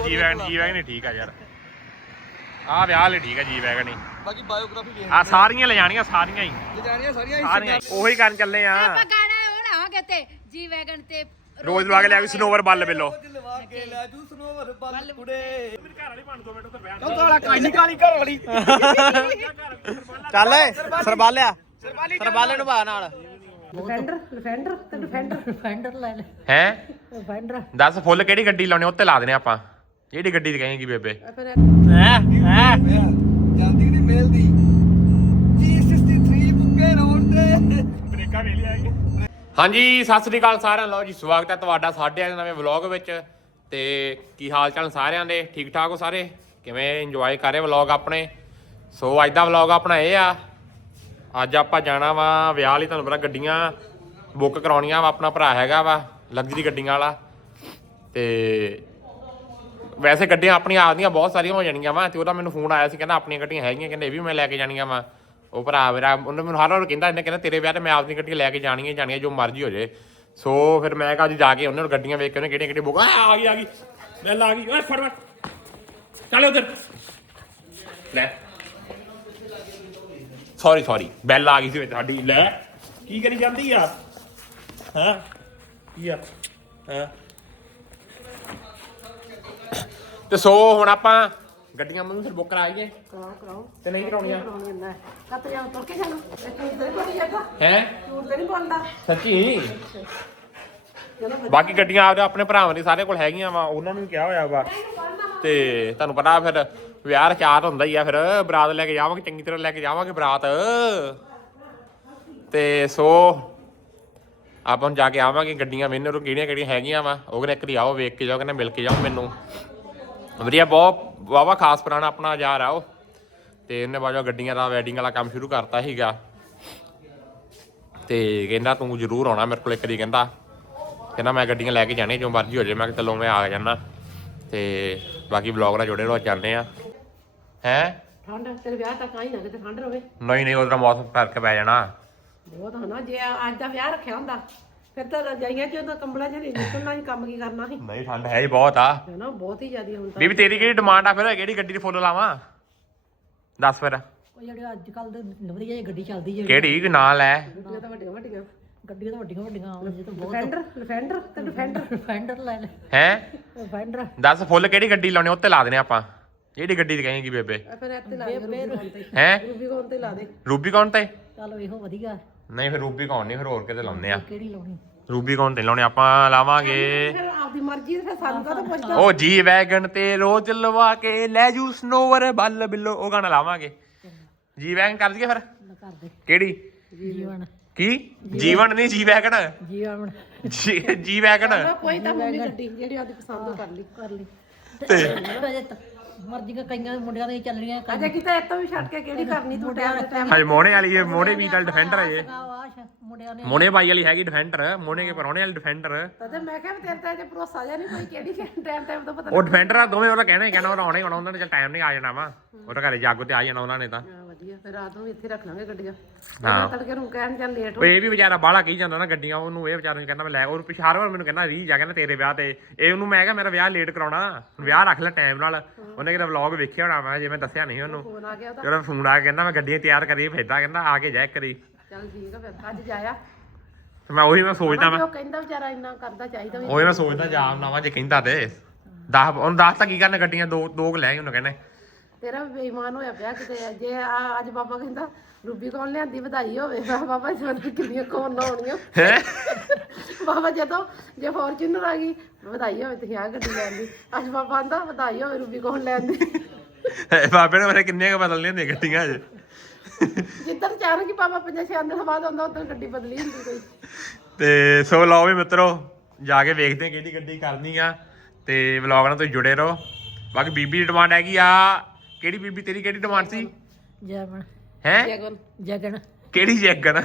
G wagon G wagon ਹੀ ਠੀਕ ਆ ਯਾਰ। ਆ ਵਿਆਹ ਲਈ ਠੀਕ ਆ ਜੀ ਵੈਗਨ ਹੀ। ਬਾਕੀ ਬਾਇਓਗ੍ਰਾਫੀ ਵੇਖ ਆ ਸਾਰੀਆਂ ਲੈ ਜਾਣੀਆਂ ਸਾਰੀਆਂ ਹੀ। ਲੈ ਜਾਣੀਆਂ ਸਾਰੀਆਂ ਹੀ ਸਾਰੀਆਂ ਹੀ। ਉਹੀ ਕਰਨ ਚੱਲੇ ਆ। ਆਪਾਂ ਗਾਣਾ ਉਹ ਲਾਵਾਂਗੇ ਤੇ ਜੀ ਵੈਗਨ ਤੇ ਰੋਜ਼ ਲਵਾ ਕੇ ਲਿਆ ਵੀ ਸਨੋਵਰ ਬੱਲ ਬਿੱਲੋ ਲਵਾ ਕੇ ਲੈ ਜੂ ਸਨੋਵਰ ਬੱਲ ਕੁੜੇ। ਮੇਰੇ ਘਰ ਵਾਲੀ ਬਣ ਦੋ ਮਿੰਟ ਉੱਧਰ ਵਿਆਹ ਕਿਉਂ ਕਾਲਾ ਕਾਲੀ ਕਾਲੀ ਘਰ ਵਾਲੀ। ਚੱਲ ਸਰਬਾਲਿਆ। ਸਰਬਾਲੇ ਨੂੰ ਭਾ ਨਾਲ। ਡਿਫੈਂਡਰ ਡਿਫੈਂਡਰ ਤੇ ਡਿਫੈਂਡਰ ਡਿਫੈਂਡਰ ਲੈ ਲੈ। ਹੈ? ਡਿਫੈਂਡਰ ਦੱਸ ਫੁੱਲ ਕਿਹੜੀ ਗੱਡੀ ਲਾਉਣੀ ਉੱਤੇ ਲਾ ਦੇਣੇ ਆਪਾਂ। ਜਿਹੜੀ ਗੱਡੀ ਦੀ ਕਹੇਗੀ ਬੇਬੇ ਫਿਰ ਹੈ ਹੈ। ਜਾਂਦੀ ਨਹੀਂ ਮੇਲ ਦੀ। G63 ਬੁੱਕੇ ਰੋਡ ਤੇ। ਬ੍ਰੇਕਾਂ ਵੇਲੇ ਆਈ ਹਾਂਜੀ ਸਤਿ ਸ੍ਰੀ ਅਕਾਲ ਸਾਰਿਆਂ ਲਓ ਜੀ ਸਵਾਗਤ ਹੈ ਤੁਹਾਡਾ ਸਾਡੇ ਅੱਜ ਨਵੇਂ ਵਲੌਗ ਵਿੱਚ। ਤੇ ਕੀ ਹਾਲ ਚਾਲ ਸਾਰਿਆਂ ਦੇ? ਠੀਕ ਠਾਕ ਹੋ ਸਾਰੇ? ਕਿਵੇਂ ਇੰਜੋਏ ਕਰ ਰਹੇ ਵਲੌਗ ਆਪਣੇ? ਸੋ ਅੱਜ ਦਾ ਵਲੌਗ ਆਪਣਾ ਇਹ ਆ। ਅੱਜ ਆਪਾਂ ਜਾਣਾ ਵਾ ਵਿਆਹ ਲਈ ਤੁਹਾਨੂੰ ਪਤਾ ਗੱਡੀਆਂ ਬੁੱਕ ਕਰਾਉਣੀਆਂ ਵਾ ਆਪਣਾ ਭਰਾ ਹੈਗਾ ਵਾ ਲਗਜ਼ਰੀ ਗੱਡੀਆਂ ਵਾਲਾ। ਤੇ ਵੈਸੇ ਗੱਡੀਆਂ ਆਪਣੀਆਂ ਆਪਦੀਆਂ ਬਹੁਤ ਸਾਰੀਆਂ ਹੋ ਜਾਣੀਆਂ ਵਾ, ਤੇ ਉਹਦਾ ਮੈਨੂੰ ਫੋਨ ਆਇਆ ਸੀ, ਕਹਿੰਦਾ ਆਪਣੀਆਂ ਗੱਡੀਆਂ ਹੈਗੀਆਂ, ਕਹਿੰਦੇ ਇਹ ਵੀ ਮੈਂ ਲੈ ਕੇ ਜਾਣੀਆਂ ਵਾ। ਉਹ ਭਰਾ ਮੇਰਾ, ਉਹਨੇ ਮੈਨੂੰ ਹਰ ਵਾਰ ਕਹਿੰਦਾ, ਇਹਨੇ ਕਹਿੰਦਾ ਤੇਰੇ ਵਿਆਹ ਤੇ ਮੈਂ ਆਪਦੀਆਂ ਗੱਡੀਆਂ ਲੈ ਕੇ ਜਾਣੀਆਂ ਜਾਣੀਆਂ, ਜੋ ਮਰਜ਼ੀ ਹੋ ਜੇ। ਸੋ ਫਿਰ ਮੈਂ ਕਿਹਾ ਅੱਜ ਜਾ ਕੇ ਉਹਨਾਂ ਨੂੰ ਗੱਡੀਆਂ ਵੇਖ ਕੇ ਉਹਨੇ ਕਿਹੜੀਆਂ ਕਿਹੜੀਆਂ ਬੁੱਕ ਆ ਗਈ ਆ ਗਈ। ਬੈਲ ਆ ਗਈ। ਓਏ, ਫੜ ਚੱਲ ਉਧਰ। ਲੈ। ਸੌਰੀ ਸੌਰੀ ਬੈਲ ਆ ਗਈ ਸੀ ਵਿੱਚ ਸਾਡੀ। ਲੈ। ਕੀ ਕਰੀ ਜਾਂਦੀ ਆ? ਹਾਂ? ਕੀ ਆ? ਹਾਂ? ਤੇ ਸੋ ਹੁਣ ਆਪਾਂ ਗੱਡੀਆਂ ਮੈਨੂੰ ਫਿਰ ਬੁੱਕ ਕਰਾਈਏ। ਕਰਾਓ ਕਰਾਓ। ਤੇ ਨਹੀਂ ਕਰਾਉਣੀਆਂ। ਕਰਾਉਣੀ ਨਾ ਕੱਤ ਜਾ ਤੁਰ ਕੇ ਜਾਣਾ। ਇਹ ਤੂੰ ਨਹੀਂ ਜਾਂਦਾ ਹੈ? ਤੂੰ ਤੇ ਨਹੀਂ ਬੋਲਦਾ ਸੱਚੀ? ਬਾਕੀ ਗੱਡੀਆਂ ਆਪਦੇ ਆਪਣੇ ਭਰਾਵਾਂ ਦੀ ਸਾਰੇ ਕੋਲ ਹੈਗੀਆਂ ਵਾ ਉਹਨਾਂ ਨੂੰ ਵੀ ਕਿਹਾ ਹੋਇਆ ਵਾ। ਤੇ ਤੁਹਾਨੂੰ ਪਤਾ ਫਿਰ ਵਿਆਹ ਰਚਾਤ ਹੁੰਦਾ ਹੀ ਆ ਫਿਰ ਬਰਾਤ ਲੈ ਕੇ ਜਾਵਾਂਗੇ ਚੰਗੀ ਤਰ੍ਹਾਂ ਲੈ ਕੇ ਜਾਵਾਂਗੇ ਬਰਾਤ। ਤੇ ਸੋ ਆਪਾਂ ਹੁਣ ਜਾ ਕੇ ਆਵਾਂਗੇ ਗੱਡੀਆਂ ਮੈਨੂੰ ਕਿਹੜੀਆਂ ਕਿਹੜੀਆਂ ਹੈਗੀਆਂ ਵਾ। ਉਹ ਕਹਿੰਦੇ ਇੱਕ ਵਾਰੀ ਆਓ ਵੇਖ ਕੇ ਜਾਓ ਕਹਿੰਦੇ ਮਿਲ ਕੇ ਜਾਓ ਮੈਨੂੰ। ਵਧੀਆ ਬਹੁਤ ਵਾਵਾ ਖਾਸ ਪੁਰਾਣਾ ਆਪਣਾ ਯਾਰ ਆ ਉਹ। ਤੇ ਇਹਨੇ ਬਾਜੋ ਗੱਡੀਆਂ ਦਾ ਵੈਡਿੰਗ ਵਾਲਾ ਕੰਮ ਸ਼ੁਰੂ ਕਰਤਾ ਸੀਗਾ। ਤੇ ਕਹਿੰਦਾ ਤੂੰ ਜ਼ਰੂਰ ਆਉਣਾ ਮੇਰੇ ਕੋਲ ਇੱਕ ਵਾਰੀ ਕਹਿੰਦਾ। ਕਹਿੰਦਾ ਮੈਂ ਗੱਡੀਆਂ ਲੈ ਕੇ ਜਾਣੇ ਜੋ ਮਰਜ਼ੀ ਹੋ ਜਾਏ ਮੈਂ ਕਿਹਾ ਚਲੋ ਮੈਂ ਆ ਜਾਣਾ ਤੇ ਬਾਕੀ ਵਲੌਗ ਨਾਲ ਜੁੜੇ ਰਹੋ ਜਾਂਦੇ ਆ ਹੈ? ਠੰਡ ਤੇਰੇ ਵਿਆਹ ਤੱਕ ਆਈ ਨਾ ਕਿਤੇ ਠੰਡ ਰਵੇ। ਨਹੀਂ ਨਹੀਂ ਉਹਦਾ ਮੌਸਮ ਕਰਕੇ ਪੈ ਜਾਣਾ। ਬਹੁਤ ਹਨਾ ਜੇ ਅੱਜ ਦਾ ਵਿਆਹ ਰੱਖਿਆ ਹੁੰਦਾ ਫਿਰ ਤਾਂ ਰਜਾਈਆਂ ਚ ਉਹਦਾ ਕੰਬਲਾਂ ਚ ਨਹੀਂ ਨਿਕਲਣਾ ਹੀ ਕੰਮ ਕੀ ਕਰਨਾ ਸੀ? ਨਹੀਂ ਠੰਡ ਹੈ ਹੀ ਬਹੁਤ ਆ। ਹੈ ਨਾ ਬਹੁਤ ਹੀ ਜ਼ਿਆਦੀ ਹੁਣ ਤਾਂ। ਬੀਬੀ ਤੇਰੀ ਕਿਹੜੀ ਡਿਮਾਂਡ ਆ ਫਿਰ? ਕਿਹੜੀ ਗੱਡੀ ਦੀ ਫੁੱਲ ਲਾਵਾਂ? ਦੱਸ ਫਿਰ। ਉਹ ਜਿਹੜੇ ਅੱਜ ਕੱਲ ਦੇ ਵਧੀਆ ਜਿਹੀ ਗੱਡੀ ਚੱਲਦੀ ਜਿਹੜੀ ਕਿਹੜੀ? ਕਿ ਨਾਂ ਲੈ ਗੱਡੀਆਂ ਤਾਂ ਵੱਡੀਆਂ ਵੱਡੀਆਂ। ਗੱਡੀਆਂ ਤਾਂ ਵੱਡੀਆਂ ਵੱਡੀਆਂ ਆਉਂਦੀਆਂ ਤਾਂ ਬਹੁਤ ਡਿਫੈਂਡਰ ਡਿਫੈਂਡਰ ਤੇ ਡਿਫੈਂਡਰ ਡਿਫੈਂਡਰ ਲੈ ਲੈ। ਹੈ? ਡਿਫੈਂਡਰ ਦੱਸ ਫੁੱਲ ਕਿਹੜੀ ਗੱਡੀ ਲਾਉਣੀ ਉੱਤੇ ਲਾ ਦੇਣੇ ਆਪਾਂ। ਜਿਹੜੀ ਗੱਡੀ ਦੀ ਕਹੇਗੀ ਬੇਬੇ? ਫਿਰ ਇੱਥੇ ਲਾ ਦੇ ਤੇ ਹੈ। ਰੂਬੀਕੌਨ ਤੇ ਲਾ ਦੇ। ਰੂਬੀਕੌਨ ਤੇ? ਚਲੋ ਇਹੋ ਵਧੀਆ। ਨਹੀਂ ਫਿਰ ਰੂਬੀਕੌਨ ਨਹੀਂ ਫਿਰ ਹੋਰ ਕਿਤੇ ਲਾਉਂਦੇ ਆ। ਕਿਹੜੀ ਲਾਉਣੀ? ਰੂਬੀਕੌਨ ਤੇ ਲਾਉਣੇ ਆਪਾਂ ਲਾਵਾਂਗੇ। ਫਿਰ ਆਪਦੀ ਮਰਜ਼ੀ ਫਿਰ ਸਾਨੂੰ ਕਾਹਤੋਂ ਪੁੱਛਦਾ। ਉਹ ਜੀ ਵੈਗਨ ਤੇ ਰੋਜ਼ ਲਵਾ ਕੇ ਲੈ ਜੂ ਸਨੋਵਰ ਬੱਲ ਬਿੱਲੋ ਉਹ ਗਾਣਾ ਲਾਵਾਂਗੇ। ਜੀ ਵੈਗਨ ਕਰ ਦਈਏ ਫਿਰ। ਕਰ ਦੇ। ਕਿਹੜੀ? ਜੀਵਨ। ਕੀ? ਜੀਵਨ। ਨਹੀਂ ਜੀ ਵੈਗਨ। ਜੀਵਨ। ਜੀ- ਜੀ ਵੈਗਨ। ਕੋਈ ਤਾਂ ਮੰਮੀ ਗੱਡੀ ਜਿਹੜੀ ਆਪਦੀ ਪਸੰਦ ਕਰ ਲਈ। ਕਰ ਲਈ ਤੇ ਤਾਂ ਮਰਜ਼ੀਆਂ ਕਈਆਂ ਮੁੰਡਿਆਂ ਦੀਆਂ ਚੱਲ ਰਹੀਆਂ ਅਜੇ ਕਿਤੇ ਇਤੋਂ ਵੀ ਛੱਡ ਕੇ ਕਿਹੜੀ ਕਰਨੀ ਤੂੰ ਟਾਈਮ ਟਾਈਮ ਹਾਏ ਮੋਹਣੇ ਵਾਲੀ ਇਹ ਮੋਹਣੇ ਵੀ ਤਾਂ ਡਿਫੈਂਡਰ ਹੈ ਇਹ। ਆਵਾਸ਼ ਮੁੰਡਿਆਂ ਨੇ ਮੋਹਣੇ ਬਾਈ ਵਾਲੀ ਹੈਗੀ ਡਿਫੈਂਡਰ ਮੋਹਣੇ ਕੇ ਪਰੋਣੇ ਵਾਲੀ ਡਿਫੈਂਡਰ ਤੇ ਮੈਂ ਕਿਹਾ ਵੀ ਤੇਰੇ ਤੇ ਅਜੇ ਭਰੋਸਾ ਜਾਂ ਨਹੀਂ ਕੋਈ ਕਿਹੜੀ ਟਾਈਮ ਟਾਈਮ ਤੋਂ ਪਤਾ ਉਹ ਡਿਫੈਂਡਰ ਆ ਦੋਵੇਂ ਉਹਦਾ ਕਹਿਣਾ ਹੀ ਕਹਿਣਾ ਉਹ ਆਉਣਾ ਹੀ ਆਉਣਾ ਉਹਨਾਂ ਨੇ ਚੱਲ ਟਾਈਮ ਨਹੀਂ ਆ ਜਾਣਾ ਵਾ। ਉਹਦਾ ਘਰੇ ਜਾਗੋ ਤੇ ਆ ਜਾਣਾ ਉਹਨਾਂ ਨੇ ਤਾਂ। ਵਧੀਆ ਫਿਰ ਰਾਤ ਨੂੰ ਵੀ ਇੱਥੇ ਰੱਖ ਲਾਂਗੇ ਗੱਡੀਆਂ। ਹਾਂ। ਤੜਕੇ ਨੂੰ ਕਹਿਣ ਚੱਲ ਲੇਟ ਉਹ ਇਹ ਵੀ ਵਿਚਾਰਾ ਬਾਹਲਾ ਕਹੀ ਜਾਂਦਾ ਨਾ ਗੱਡੀਆਂ ਉਹਨੂੰ ਇਹ ਵਿਚਾਰੇ ਨੂੰ ਕਹਿੰਦਾ ਮੈਂ ਲੈ ਉਹ ਪਿਛਾਰ ਹਰ ਵਾਰ ਮੈਨੂੰ ਕਹਿੰਦਾ ਰੀ ਜਾ ਕਹਿੰਦਾ ਤੇਰੇ ਵਿਆਹ ਤੇ। ਇਹ ਉਹਨੂੰ ਮੈਂ ਕਿਹਾ ਮੇਰਾ ਵਿਆਹ ਲੇਟ ਕਰਾਉਣਾ ਹੁਣ ਵਿਆਹ ਰੱਖ ਲੈ ਟਾਈਮ ਨਾਲ। ਉਹਨੇ ਕਿਤੇ ਵਲੌਗ ਵੇਖਿਆ ਹੋਣਾ ਮੈਂ ਜਿਵੇਂ ਦੱਸਿਆ ਨਹੀਂ ਉਹਨੂੰ। ਫੋਨ ਆ ਗਿਆ ਉਹਦਾ। ਜਦੋਂ ਫੋਨ ਆ ਕੇ ਕਹਿੰਦਾ ਮੈਂ ਗੱਡੀਆਂ ਤਿਆਰ ਕਰੀ ਫਿਰਦਾ ਕਹਿੰਦਾ ਆ ਕੇ ਜਾ ਕਰੀ। ਚੱਲ ਠੀਕ ਆ ਫਿਰ ਅੱਜ ਜਾਇਆ। ਤੇ ਮੈਂ ਉਹੀ ਮੈਂ ਸੋਚਦਾ ਮੈਂ ਉਹ ਕਹਿੰਦਾ ਵਿਚਾਰਾ ਇੰਨਾ ਕਰਦਾ ਚਾਹੀਦਾ ਵੀ ਉਹੀ ਮੈਂ ਸੋਚਦਾ ਜਾ ਨਾ ਜੇ ਕਹਿੰਦਾ ਤੇ। 10 ਉਹਨੂੰ ਦੱਸ ਤਾਂ ਕੀ ਕਰਨਾ ਗੱਡੀਆਂ ਦੋ ਦੋ ਲੈ ਉਹਨੂੰ ਕਹਿੰਦੇ। ਤੇਰਾ ਵੀ ਬੇਈਮਾਨ ਹੋਇਆ ਪਿਆ ਕਿਤੇ। ਜੇ ਆ ਅੱਜ ਬਾਬਾ ਕਹਿੰਦਾ ਰੂਬੀ ਕੌਣ ਲਿਆਂਦੀ ਵਧਾਈ ਹੋਵੇ। ਮੈਂ ਬਾਬਾ ਇਸ ਵਾਰ ਕਿੰਨੀਆਂ ਕੌਣ ਨਾ ਹੋਣੀਆਂ। ਹੈ? ਬਾਬਾ ਜਦੋਂ ਜੇ ਫੋਰਚੂਨਰ ਆ ਗਈ ਵਧਾਈ ਹੋਵੇ ਤੁਸੀਂ ਆ ਗੱਡੀ ਲੈਣ ਦੀ ਅੱਜ ਬਾਬਾ ਆਂਦਾ ਵਧਾਈ ਹੋਵੇ ਰੂਬੀ ਕੌਣ ਲੈਣ ਦੀ ਬਾਬੇ ਨੇ ਮੇਰੇ ਕਿੰਨੀਆਂ ਕੁ ਬਦਲਣੀਆਂ ਹੁੰਦੀਆਂ ਗੱਡੀਆਂ ਅਜੇ। ਜਿੱਦਣ ਚਾਹਾਂ ਕਿ ਬਾਬਾ ਪੰਜਾਂ ਛੇ ਦਿਨ ਬਾਅਦ ਆਉਂਦਾ ਉਦੋਂ ਗੱਡੀ ਬਦਲੀ ਹੁੰਦੀ ਕੋਈ। ਤੇ ਸੋ ਲਓ ਵੀ ਮਿੱਤਰੋ ਜਾ ਕੇ ਵੇਖਦੇ ਹਾਂ ਕਿਹੜੀ ਗੱਡੀ ਕਰਨੀ ਆ। ਤੇ ਵਲੌਗ ਨਾਲ ਤੁਸੀਂ ਜੁੜੇ ਰਹੋ। ਬਾਕੀ ਬੀਬੀ ਦੀ ਡਿਮਾਂਡ ਹੈਗੀ ਆ ਕਿਹੜੀ ਬੀਬੀ ਤੇਰੀ ਕਿਹੜੀ ਡਿਮਾਂਡ ਸੀ? ਜਗਨ ਹੈ? ਜਗਨ ਜਗਨ ਕਿਹੜੀ ਜੈਗਨ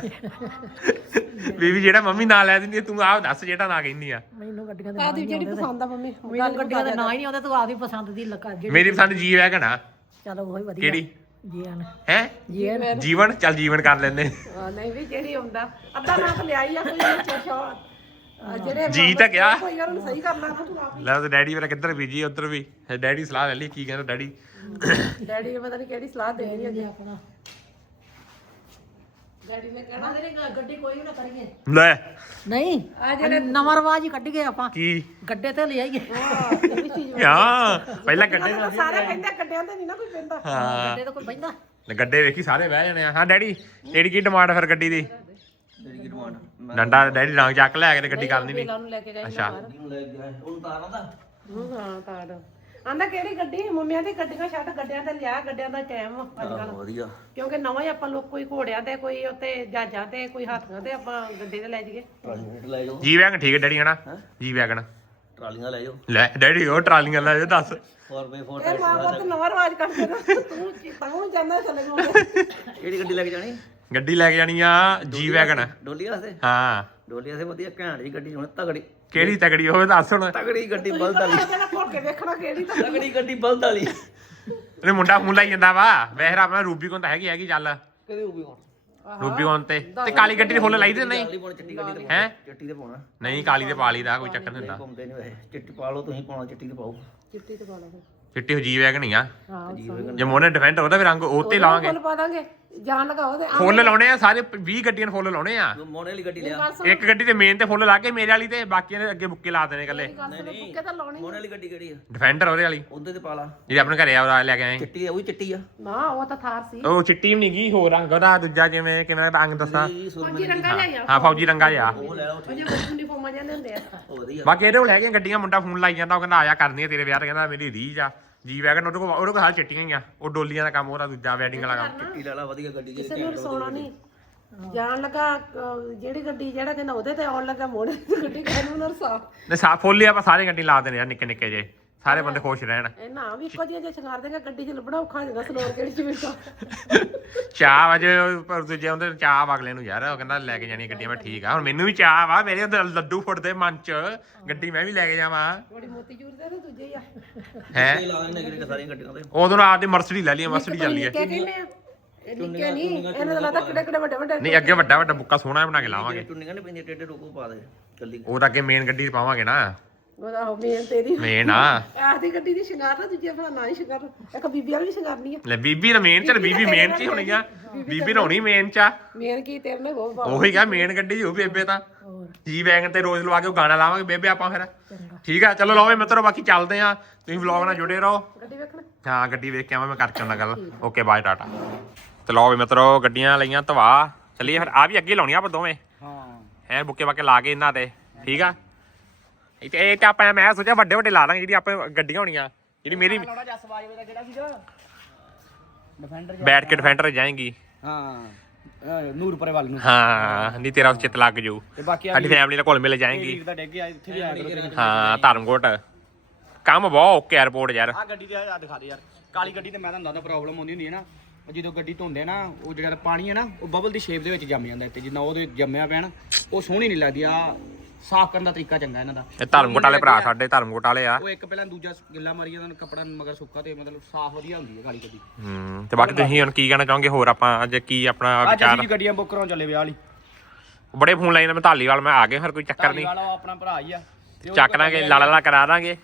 ਬੀਬੀ ਜਿਹੜਾ ਮੰਮੀ ਨਾਲ ਲੈ ਦਿੰਦੀ ਆ, ਤੂੰ ਆਪ ਦੱਸ ਜਿਹੜਾ ਨਾ ਕਹਿੰਦੀ ਆ। ਮੈਨੂੰ ਗੱਡੀਆਂ ਦੇ ਆਦੀ ਜਿਹੜੀ ਪਸੰਦ ਆ ਮੰਮੀ। ਮੈਨੂੰ ਗੱਡੀਆਂ ਦਾ ਨਾਂ ਹੀ ਨਹੀਂ ਆਉਂਦਾ ਤੂੰ ਆਪਦੀ ਪਸੰਦ ਦੀ ਲੱਗਾ ਜਿਹੜੀ ਮੇਰੀ ਪਸੰਦ ਜੀ ਵੈਗਨ ਆ ਚਲੋ ਉਹੀ ਵਧੀਆ। ਕਿਹੜੀ? ਜੀਵਨ। ਹੈ? ਜੀਵਨ। ਜੀਵਨ? ਚੱਲ ਜੀਵਨ ਕਰ ਲੈਂਦੇ। ਹਾਂ, ਨਹੀਂ ਵੀ ਜਿਹੜੀ ਆਉਂਦਾ। ਅੱਧਾ ਨਾਂ ਤਾਂ ਲਿਆ ਹੀ ਆ ਕੋਈ ਛੋਟਾ ਆ ਜਿਹੜੇ ਜੀ ਤਾਂ ਕੋਈ ਸਹੀ ਕਰ ਲਾ ਨਾ ਤੂੰ ਆਪ ਲੈ ਤੇ ਡੈਡੀ ਮੇਰਾ ਕਿੱਧਰ ਬੀਜੀ ਉਧਰ ਵੀ। ਫਿਰ ਡੈਡੀ ਸਲਾਹ ਲੈ ਲਈ ਕੀ ਕਹਿੰਦਾ ਡੈਡੀ? ਹੀ। ਡੈਡੀ ਨੇ ਪਤਾ ਨਹੀਂ ਕਿਹੜੀ ਸਲਾਹ ਦੇਣੀ ਅਜੇ ਆਪਣਾ। ਡੈਡੀ ਨੇ ਕਹਿਣਾ ਗੱਡੀ ਕੋਈ ਨਾ ਕਰੀਏ। ਲੈ। ਨਹੀਂ ਆ ਜਿਹੜੇ ਨਵਾਂ ਰਵਾਜ ਹੀ ਕੱਢ ਗਏ ਆਪਾਂ। ਕੀ? ਗੱਡੇ ਤੇ ਲੈ ਆਈਏ। ਇਹ ਵੀ ਚੀਜ਼ ਹਾਂ ਪਹਿਲਾਂ ਗੱਡੇ ਤਾਂ ਸਾਰੇ ਕਹਿੰਦੇ ਗੱਡਿਆਂ ਤੇ ਨਹੀਂ ਨਾ ਕੋਈ ਪੈਂਦਾ। ਹਾਂ। ਗੱਡੇ ਤੇ ਕੋਈ ਬੈਂਦਾ ਲੈ ਗੱਡੇ ਵੇਖੀ ਸਾਰੇ ਬਹਿ ਜਾਣੇ ਆ। ਹਾਂ ਡੈਡੀ ਕਿਹੜੀ ਕੀ ਡਿਮਾਂਡ ਫਿਰ ਗੱਡੀ ਦੀ? ਡੰਡਾ ਡੈਡੀ ਰੰਗ ਚੱਕ ਲੈ ਕੇ ਤੇ ਗੱਡੀ ਕਰਨੀ ਨਹੀਂ। ਬੇਲਾ ਨੂੰ ਲੈ ਕੇ ਗਏ ਅੱਛਾ। ਹੂੰ ਹਾਂ ਕਾਰਡ ਆਂਦਾ ਕਿਹੜੀ ਗੱਡੀ? ਮੰਮੀਆਂ ਦੀ ਗੱਡੀਆਂ ਛੱਡ ਗੱਡਿਆਂ ਤੇ ਲਿਆ ਗੱਡਿਆਂ ਦਾ ਟਾਈਮ ਅੱਜ ਕੱਲ ਵਧੀਆ। ਕਿਉਂਕਿ ਨਵਾਂ ਹੀ ਆਪਾਂ ਲੋਕ ਕੋਈ ਘੋੜਿਆਂ ਤੇ ਕੋਈ ਉੱਤੇ ਜਹਾਜ਼ਾਂ ਤੇ ਕੋਈ ਹਾਥੀਆਂ ਤੇ ਆਪਾਂ ਗੱਡੀ ਤੇ ਲੈ ਜਾਈਏ। ਟਰਾਲੀਆਂ ਲੈ ਜਾਓ। ਜੀ ਵੈਗਨ ਠੀਕ ਹੈ ਡੈਡੀ ਹਨਾ? G wagon. ਟਰਾਲੀਆਂ ਲੈ ਜਾਓ। ਲੈ ਡੈਡੀ ਉਹ ਟਰਾਲੀਆਂ ਲੈ ਜਾ ਦੱਸ। 4x4 ਇਹ ਮਾਂ ਪੁੱਤ ਨਵਾਂ ਰਿਵਾਜ ਕਰਦੇ ਨਾ ਤੂੰ ਤੂੰ ਜਾਂਦਾ ਥੱਲੇ ਨੂੰ ਕਿਹੜੀ ਗੱਡੀ ਲੈ ਕੇ ਜਾਣੀ? ਗੱਡੀ ਲੈ ਕੇ ਜਾਣੀ ਆ ਜੀ ਵੈਗਨ ਡੋਲੀ ਵਾਸਤੇ? ਹਾਂ। ਡੋਲੀ ਵਾਸਤੇ ਵਧੀਆ ਘੈਂਟ ਜੀ ਗੱਡੀ ਹੁਣ ਤਗੜੀ। ਕਿਹੜੀ ਤਗੜੀ ਹੋਵੇ ਦੱਸ ਹੁਣ। ਤਗੜੀ ਗੱਡੀ ਬਲਦ ਵਾਲੀ। ਜਿਹੜਾ ਖੋਲ ਕੇ ਵੇਖਣਾ ਕਿਹੜੀ ਤਾਂ ਤਗੜੀ ਗੱਡੀ ਬਲਦ ਵਾਲੀ। ਉਹਨੇ ਮੁੰਡਾ ਫੋਨ ਲਾਈ ਜਾਂਦਾ ਵਾ। ਵੈਸੇ ਆਪਣਾ ਰੂਬੀ ਕੋਲ ਤਾਂ ਹੈਗੀ ਹੈਗੀ ਚੱਲ। ਕਦੇ ਉਹ ਵੀ ਹੁਣ ਰੂਬੀ ਕੋਲ ਤੇ ਤੇ ਕਾਲੀ ਗੱਡੀ ਦੇ ਫੁੱਲ ਲਾਈ ਦੇ ਨਹੀਂ? ਕਾਲੀ ਪਾਉਣੀ ਚਿੱਟੀ ਗੱਡੀ ਤੇ ਹੈ? ਚਿੱਟੀ ਤੇ ਪਾਉਣਾ। ਨਹੀਂ ਕਾਲੀ ਤੇ ਪਾ ਲਈ ਦਾ ਕੋਈ ਚੱਕਰ ਨਹੀਂ ਹੁੰਦਾ। ਘੁੰਮਦੇ ਨਹੀਂ ਵੈਸੇ। ਚਿੱਟੀ ਪਾ ਲਓ ਤੁਸੀਂ ਪਾਉਣਾ ਚਿੱਟੀ ਤੇ ਪਾਓ। ਚਿੱਟੀ ਤੇ ਪਾਣਾ ਚਿੱਟੀ ਹੋ ਜੀ ਵੈਗਨ ਹੀ ਆ। ਹਾਂ ਜੇ ਮੋਨੇ ਡਿਫੈਂਡ ਉਹਦਾ ਵੀ ਰੰਗ ਉਹ ਤੇ ਲਾਵਾਂਗੇ। ਫੁੱਲ ਪਾ ਦਾਂਗੇ। ਜਾਨ ਲਗਾਓ ਤੇ ਫੁੱਲ ਲਾਉਣੇ ਆ ਸਾਰੇ 20 ਗੱਡੀਆਂ ਨੂੰ ਫੁੱਲ ਲਾਉਣੇ ਆ। ਮੋਨੇ ਵਾਲੀ ਗੱਡੀ ਲਿਆ। ਇੱਕ ਗੱਡੀ ਤੇ ਮੇਨ ਤੇ ਫੁੱਲ ਲਾ ਕੇ ਮੇਰੇ ਵਾਲੀ ਤੇ ਬਾਕੀਆਂ ਦੇ ਅੱਗੇ ਬੁੱਕੇ ਲਾ ਦੇਣੇ ਇਕੱਲੇ। ਬੁੱਕੇ ਤਾਂ ਲਾਉਣੀ ਮੋਨੇ ਵਾਲੀ ਗੱਡੀ ਕਿਹੜੀ ਆ? ਡਿਫੈਂਡਰ ਉਹਦੇ ਵਾਲੀ। ਉਹਦੇ ਤੇ ਪਾ ਲਾ। ਜਿਹੜੀ ਆਪਣੇ ਘਰੇ ਆ ਉਹ ਲੈ ਕੇ ਆਏ। ਚਿੱਟੀ ਆ ਉਹ ਵੀ ਚਿੱਟੀ ਆ। ਨਾ ਉਹ ਤਾਂ ਥਾਰ ਸੀ। ਉਹ ਚਿੱਟੀ ਵੀ ਨਹੀਂ ਗਈ ਹੋਰ ਰੰਗ ਉਹਦਾ ਦੂਜਾ ਜਿਵੇਂ ਕਿਵੇਂ ਦਾ ਰੰਗ ਦੱਸਾਂ? ਫੌਜੀ ਰੰਗਾ ਲਿਆ ਹਾਂ ਫੌਜੀ ਰੰਗਾ ਜਿਹਾ ਉਹ ਲੈ ਲਓ ਉਹ ਯੂਨੀਫਾਰਮਾਂ ਜਾਂਦੇ ਹੁੰਦੇ ਆ। ਉਹ ਵਧੀਆ। ਬਾਕੀ ਇਹਦੇ ਕੋਲ ਹੈਗੀਆਂ ਗੱਡੀਆਂ ਮੁੰਡਾ ਫੋਨ ਲਾਈ ਜਾਂਦਾ ਉਹ ਕਹਿੰਦਾ ਆਇਆ ਕਰਨੀ ਆ ਤੇਰੇ ਵਿਆਹ ਤੇ ਕਹਿੰਦਾ ਮੇਰੀ ਰੀਜ ਆ। ਜੀ ਵੈਗਨ ਉਹਦੇ ਕੋਲ ਉਹਦੇ ਕੋਲ ਹਾਲ ਚਿੱਟੀਆਂ ਹੀ ਆ। ਉਹ ਡੋਲੀਆਂ ਦਾ ਕੰਮ ਉਹਦਾ ਦੂਜਾ ਵੈਡਿੰਗ ਵਾਲਾ ਕੰਮ। ਚਿੱਟੀ ਲੈ ਲਾ ਵਧੀਆ ਗੱਡੀ ਜਿਹੜੀ ਕਿਸੇ ਨੂੰ ਰਸਾਉਣਾ ਨਹੀਂ। ਜਾਣ ਲੱਗਾ ਅਹ, ਜਿਹੜੀ ਗੱਡੀ ਜਿਹੜਾ ਕਹਿੰਦਾ ਉਹਦੇ ਤੇ ਆਉਣ ਲੱਗਾ ਮੋੜੇ ਤੇ ਗੱਡੀ ਕਿਸੇ ਨੂੰ ਨਾ ਰਸਾ ਨੇ ਸਾ ਫੁੱਲ ਆਪਾਂ ਸਾਰੇ ਗੱਡੀ ਲਾ ਦੇਣੇ ਆ ਨਿੱਕੇ ਨਿੱਕੇ ਜੇ। ਸਾਰੇ ਬੰਦੇ ਖੁਸ਼ ਰਹਿਣ। ਇਹ ਨਾ ਵੀ ਇੱਕੋ ਜਿਹੀਆਂ ਜੇ ਸ਼ਿੰਗਾਰ ਦੇਗਾ ਗੱਡੀ 'ਚ ਲੱਭਣਾ ਔਖਾ ਹੋ ਜਾਂਦਾ ਸਲੋਰ ਕਿਹੜੀ ਚ ਮਿਲਦਾ। ਚਾਹ ਵਜੇ ਪਰ ਦੂਜੇ ਹੁੰਦੇ ਚਾਹ ਅਗਲੇ ਨੂੰ ਯਾਰ ਉਹ ਕਹਿੰਦਾ ਲੈ ਕੇ ਜਾਣੀ ਗੱਡੀ ਮੈਂ ਠੀਕ ਆ। ਹੁਣ ਮੈਨੂੰ ਵੀ ਚਾਹ ਵਾ ਮੇਰੇ ਅੰਦਰ ਲੱਡੂ ਫੁੱਟਦੇ ਮਨ ਚ। ਗੱਡੀ ਮੈਂ ਵੀ ਲੈ ਕੇ ਜਾਵਾਂ। ਬੜੀ ਮੋਤੀ ਜੂਰ ਦੇ ਤੇ ਦੂਜੇ ਹੀ ਆ। ਹੈ? ਇਹ ਲਾ ਦੇਣੇ ਜਿਹੜੇ ਸਾਰੀਆਂ ਗੱਡੀਆਂ ਤੇ। ਉਦੋਂ ਨਾਲ ਆਪਦੀ ਮਰਸਡੀ ਲੈ ਲਈ ਮਰਸਡੀ ਚੱਲੀ ਹੈ। ਨਿੱਕੇ ਕਹਿੰਦੇ ਆ? ਇਹ ਨਿੱਕੇ ਨਹੀਂ ਇਹਨਾਂ ਦਾ ਲੱਗਦਾ ਕਿਹੜੇ ਕਿਹੜੇ ਵੱਡੇ ਵੱਡੇ ਨਹੀਂ ਅੱਗੇ ਵੱਡਾ ਵੱਡਾ ਬੁੱਕਾ ਸੋਹਣਾ ਬਣਾ ਕੇ ਲਾਵਾਂਗੇ। ਚੁੰਨੀਆਂ ਨਹੀਂ ਪੈਂਦੀਆਂ ਟੇਡੇ ਰੋਕੋ ਪਾ ਦੇ ਕੱਲੀ ਉਹ ਤਾਂ ਅੱਗੇ ਮੇਨ ਗੱਡੀ 'ਚ ਪਾਵਾਂਗੇ ਨਾ। ਉਹਦਾ ਉਹ ਮੇਨ ਤੇਰੀ ਮੇਨ ਆ। ਆਖਦੀ ਗੱਡੀ ਦੀ ਸ਼ਿੰਗਾਰ ਤਾਂ ਦੂਜੇ ਆਪਣਾ ਨਾ ਹੀ ਸ਼ਿੰਗਾਰ। ਇੱਕ ਬੀਬੀ ਵਾਲੀ ਵੀ ਸ਼ਿੰਗਾਰਨੀ ਆ। ਲੈ ਬੀਬੀ ਤਾਂ ਮੇਨ ਚ ਬੀਬੀ ਮੇਨ ਚ ਹੀ ਹੋਣੀ ਆ। ਬੀਬੀ ਤਾਂ ਹੋਣੀ ਮੇਨ ਚ ਆ। ਮੇਨ ਕੀ ਤੇਰੇ ਨੇ ਬਹੁਤ ਬਾਤ ਉਹੀ ਕਹਾ ਮੇਨ ਗੱਡੀ ਹੋ ਬੇਬੇ ਤਾਂ। ਜੀ ਵੈਗਨ ਤੇ ਰੋਜ਼ ਲਵਾ ਕੇ ਉਹ ਗਾਣਾ ਲਾਵਾਂਗੇ ਬੇਬੇ ਆਪਾਂ ਫਿਰ। ਠੀਕ ਆ ਚਲੋ ਲਓ ਵੀ ਮਿੱਤਰੋ ਬਾਕੀ ਚੱਲਦੇ ਆ। ਤੁਸੀਂ ਵਲੌਗ ਨਾਲ ਜੁੜੇ ਰਹੋ। ਗੱਡੀ ਵੇਖਣਾ? ਹਾਂ ਗੱਡੀ ਵੇਖ ਕੇ ਆਵਾਂ ਮੈਂ ਕਰਕੇ ਆਉਂਦਾ ਗੱਲ। ਓਕੇ ਬਾਏ ਟਾਟਾ ਤੇ ਲਓ ਵੀ ਮਿੱਤਰੋ ਗੱਡੀਆਂ ਲਈਆਂ ਧਵਾ ਚੱਲੀਏ ਫਿਰ। ਆ ਵੀ ਅੱਗੇ ਲਾਉਣੀਆਂ ਆਪਾਂ ਦੋਵੇਂ। ਹਾਂ। ਹੈ ਬੁੱਕੇ ਬਾਕੇ ਲਾ ਕੇ ਇਹਨਾਂ ਤੇ। ਠੀਕ ਆ? ਇਹ ਤੇ ਇਹ ਤੇ ਆਪਾਂ ਮੈਂ ਸੋਚਿਆ ਵੱਡੇ ਵੱਡੇ ਲਾ ਦਾਂਗੇ ਜਿਹੜੀ ਆਪਾਂ ਗੱਡੀਆਂ ਹੋਣੀਆਂ। ਜਿਹੜੀ ਮੇਰੀ ਲੋੜਾ ਜਸ ਬਾਜਵੇ ਦਾ ਕਿਹੜਾ ਸੀਗਾ। ਡਿਫੈਂਡਰ ਬੈਠ ਕੇ ਡਿਫੈਂਡਰ ਜਾਏਗੀ। ਹਾਂ ਨੂਰਪੁਰੇ ਵੱਲ ਨੂੰ। ਹਾਂ ਨਹੀਂ ਤੇਰਾ ਚਿੱਤ ਲੱਗ ਜਾਊ। ਤੇ ਬਾਕੀ ਸਾਡੀ ਫੈਮਿਲੀ ਨਾਲ ਘੁਲ ਮਿਲ ਜਾਏਗੀ। ਦਾ ਡਿੱਗ ਗਿਆ ਇੱਥੇ ਵੀ ਆ ਕਰੋ ਹਾਂ ਧਰਮਕੋਟ। ਕੰਮ ਬਹੁਤ ਓਕੇ 에어ਪੋਰਟ ਯਾਰ। ਆ ਗੱਡੀ ਦੇ ਆ ਦਿਖਾ ਦੇ ਯਾਰ। ਕਾਲੀ ਗੱਡੀ ਤੇ ਮੈਂ ਤੁਹਾਨੂੰ ਦੱਸਦਾ ਪ੍ਰੋਬਲਮ ਆਉਂਦੀ ਹੁੰਦੀ ਹੈ ਨਾ। ਉਹ ਜਦੋਂ ਗੱਡੀ ਧੋਂਦੇ ਨਾ ਉਹ ਜਿਹੜਾ ਪਾਣੀ ਹੈ ਨਾ ਉਹ ਬਬਲ ਦੀ ਸ਼ੇਪ ਦੇ ਵਿੱਚ ਜੰਮ ਜਾਂਦਾ ਤੇ ਜਿੰਨਾ ਉਹਦੇ ਜੰਮਿਆ ਨਾ ਉਹ ਸੋਹਣੀ ਨਹੀਂ ਲੱਗਦੀ। ਆ ਸਾਫ਼ ਕਰਨ ਦਾ ਤਰੀਕਾ ਚੰਗਾ ਇਹਨਾਂ ਦਾ। ਇਹ ਧਰਮਕੋਟ ਵਾਲੇ ਭਰਾ ਸਾਡੇ ਧਰਮਕੋਟ ਵਾਲੇ ਆ। ਉਹ ਇੱਕ ਪਹਿਲਾਂ ਦੂਜਾ ਗਿੱਲਾ ਮਾਰੀ ਜਾਂਦਾ ਕੱਪੜਾ ਮਗਰ ਸੁੱਕਾ ਤੇ ਮਤਲਬ ਸਾਫ਼ ਵਧੀਆ ਹੁੰਦੀ ਹੈ ਕਾਲੀ ਗੱਡੀ। ਹੂੰ ਤੇ ਬਾਕੀ ਤੁਸੀਂ ਹੁਣ ਕੀ ਕਹਿਣਾ ਚਾਹੋਗੇ? ਹੋਰ ਆਪਾਂ ਅੱਜ ਕੀ ਆਪਣਾ ਅੱਜ ਵਿਚਾਰ? ਅਸੀਂ ਗੱਡੀਆਂ ਬੁੱਕ ਕਰਾਉਣ ਚੱਲੇ ਵਿਆਹ ਵਾਲੀ। ਬੜੇ ਫੋਨ ਲਾਈ ਨੇ ਮੈਂ ਧਾਲੀਵਾਲ ਮੈਂ ਆ ਗਿਆ ਫਿਰ ਕੋਈ ਚੱਕਰ ਨਹੀਂ। ਵਾਲਾ ਉਹ ਆਪਣਾ ਭਰਾ ਹੀ ਆ। ਤੇ ਉਹ ਚੱਕ ਲਾਂਗੇ ਲਾਲਾ ਲਾ ਕਰਾ ਦਾਂਗੇ।